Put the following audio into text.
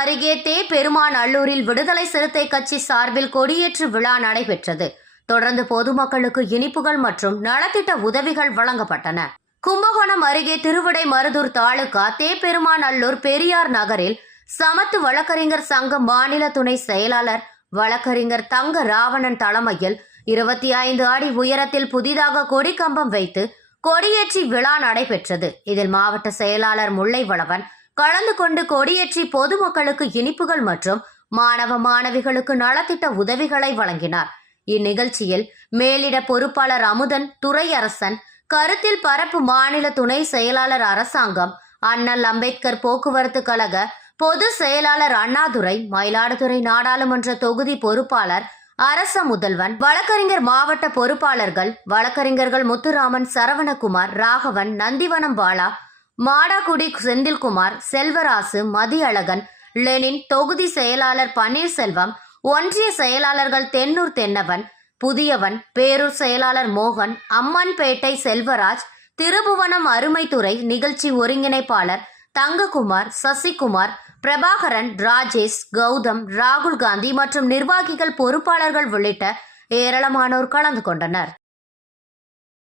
அருகே தே பெருமான் அல்லூரில் விடுதலை சிறுத்தை கட்சி சார்பில் கொடியேற்று விழா நடைபெற்றது. தொடர்ந்து பொதுமக்களுக்கு இனிப்புகள் மற்றும் நலத்திட்ட உதவிகள் வழங்கப்பட்டன. கும்பகோணம் அருகே திருவிடை மருதூர் தாலுகா தே பெருமான் அல்லூர் பெரியார் நகரில் சமத்து வழக்கறிஞர் சங்க மாநில துணை செயலாளர் வழக்கறிஞர் தங்க ராவணன் தலைமையில் இருபத்தி ஐந்து அடி உயரத்தில் புதிதாக கொடி கம்பம் வைத்து கொடியேற்றி விழா நடைபெற்றது. இதில் மாவட்ட செயலாளர் முல்லைவளவன் கலந்து கொண்டு கொடியேற்றி பொதுமக்களுக்கு இனிப்புகள் மற்றும் மாணவ மாணவிகளுக்கு நலத்திட்ட உதவிகளை வழங்கினார். இந்நிகழ்ச்சியில் மேலிட பொறுப்பாளர் அமுதன் துறை அரசன் கருத்தில் பரப்பு மாநில துணை செயலாளர் அரசாங்கம் அண்ணல் அம்பேத்கர் போக்குவரத்து கழக பொது செயலாளர் அண்ணாதுரை மயிலாடுதுறை நாடாளுமன்ற தொகுதி பொறுப்பாளர் அரச முதல்வன் வழக்கறிஞர் மாவட்ட பொறுப்பாளர்கள் வழக்கறிஞர்கள் முத்துராமன் சரவணகுமார் ராகவன் நந்திவனம் பாலா மாடாக்குடி செந்தில்குமார் செல்வராசு மதியழகன் லெனின் தொகுதி செயலாளர் பன்னீர்செல்வம் ஒன்றிய செயலாளர்கள் தென்னூர் தென்னவன் புதியவன் பேரூர் செயலாளர் மோகன் அம்மன்பேட்டை செல்வராஜ் திருபுவனம் அருமைத்துறை நிகழ்ச்சி ஒருங்கிணைப்பாளர் தங்ககுமார் சசிகுமார் பிரபாகரன் ராஜேஷ் கௌதம் ராகுல் காந்தி மற்றும் நிர்வாகிகள் பொறுப்பாளர்கள் உள்ளிட்ட ஏராளமானோர் கலந்து கொண்டனர்.